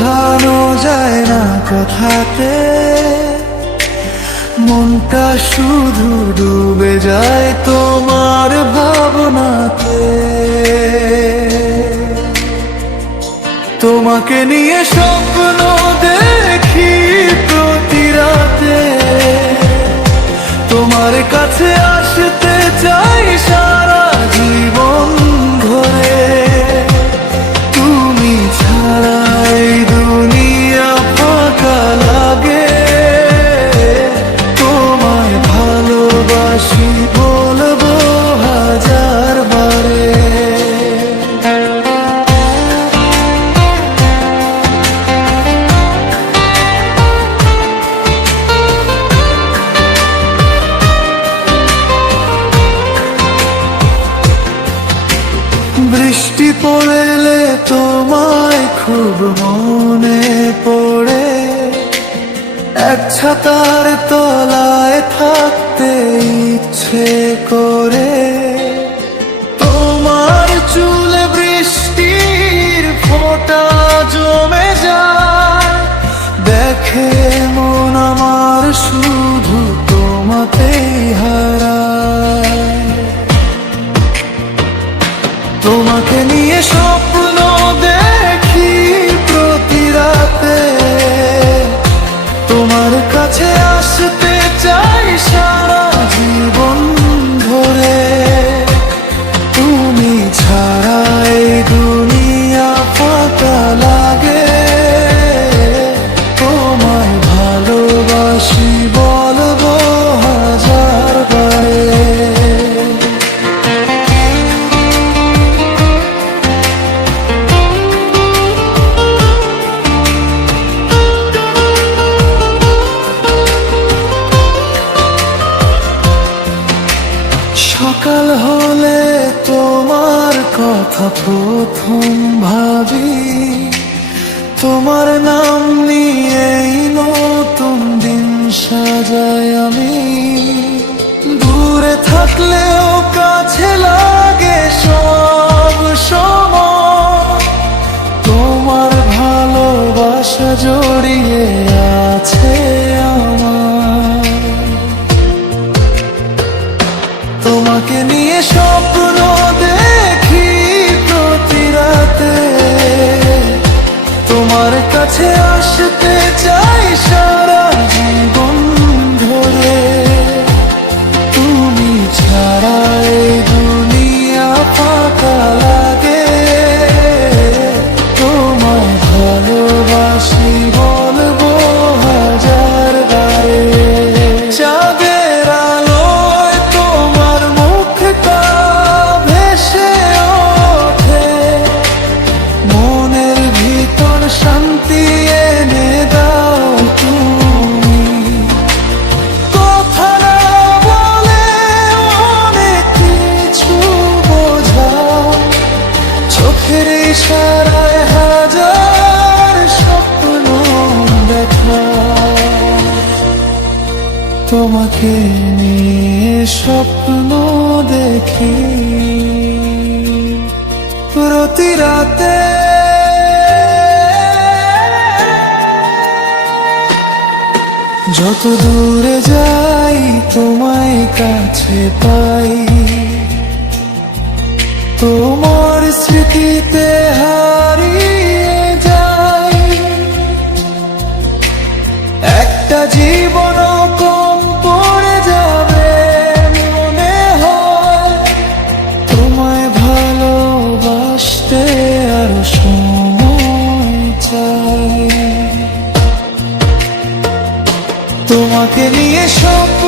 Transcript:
বোঝানো যায় না কথাতে, মনটা শুধু ডুবে যায় তোমার ভাবনাতে। তোমাকে নিয়ে স্বপ্ন দেখি প্রতি রাতে, তোমার কাছে আসতে চাই সারা জীবন ধরে। তুমি ছাড়া এই দুনিয়া ফাঁকা লাগে, তোমায় ভালোবাসি বলবো হাজার বারে। বৃষ্টি পড়লে তোমায় খুব মনে পড়ে, এক ছাতার তলায় থাকতে ইচ্ছে করে। তোমার চুলে বৃষ্টির ফোঁটা জমে যায়, দেখে মন আমার শুধু তোমাকেই হারায়। তোমাকে নিয়ে স্বপ্ন দেখি প্রতি রাতে, তোমার কাছে আসতে চাই সারা জীবন ধরে। তুমি ছাড়া এই দুনিয়া ফাঁকা লাগে, তোমায় ভালোবাসি বলবো হাজার বারে। সকাল হলে তোমার কথা প্রথম ভাবি, তোমার নাম নিয়েই নতুন দিন সাজাই আমি। দূরে থাকলেও কাছে লাগে সব সময়, তোমার ভালোবাসা জড়িয়ে আছে আমার। তোমাকে নিয়ে স্বপ্ন দেখি প্রতি রাতে, তোমার কাছে আসতে চাই সারা জীবন ধরে। তুমি ছাড়া এই দুনিয়া ফাঁকা লাগে, তোমায় ভালোবাসি বলবো হাজার বারে। চাঁদের আলোয় তোমার মুখটা ভেসে ওঠে, মনের ভিতর শান্তি এনে দাও তুমি। কথা না বলে অনেক কিছু বোঝাও, চোখের ইশারায় হাজার স্বপ্ন দেখাও। তোমাকে নিয়ে স্বপ্ন দেখি প্রতি রাতে, যত দূরে যাই তোমায় কাছে পাই। তোমার স্মৃতিতে হারিয়ে যাই, একটা জীবন কম পড়ে যাবে মনে হয়। তোমায় ভালোবাসতে আরো সময় চাই। তোমাকে নিয়ে সব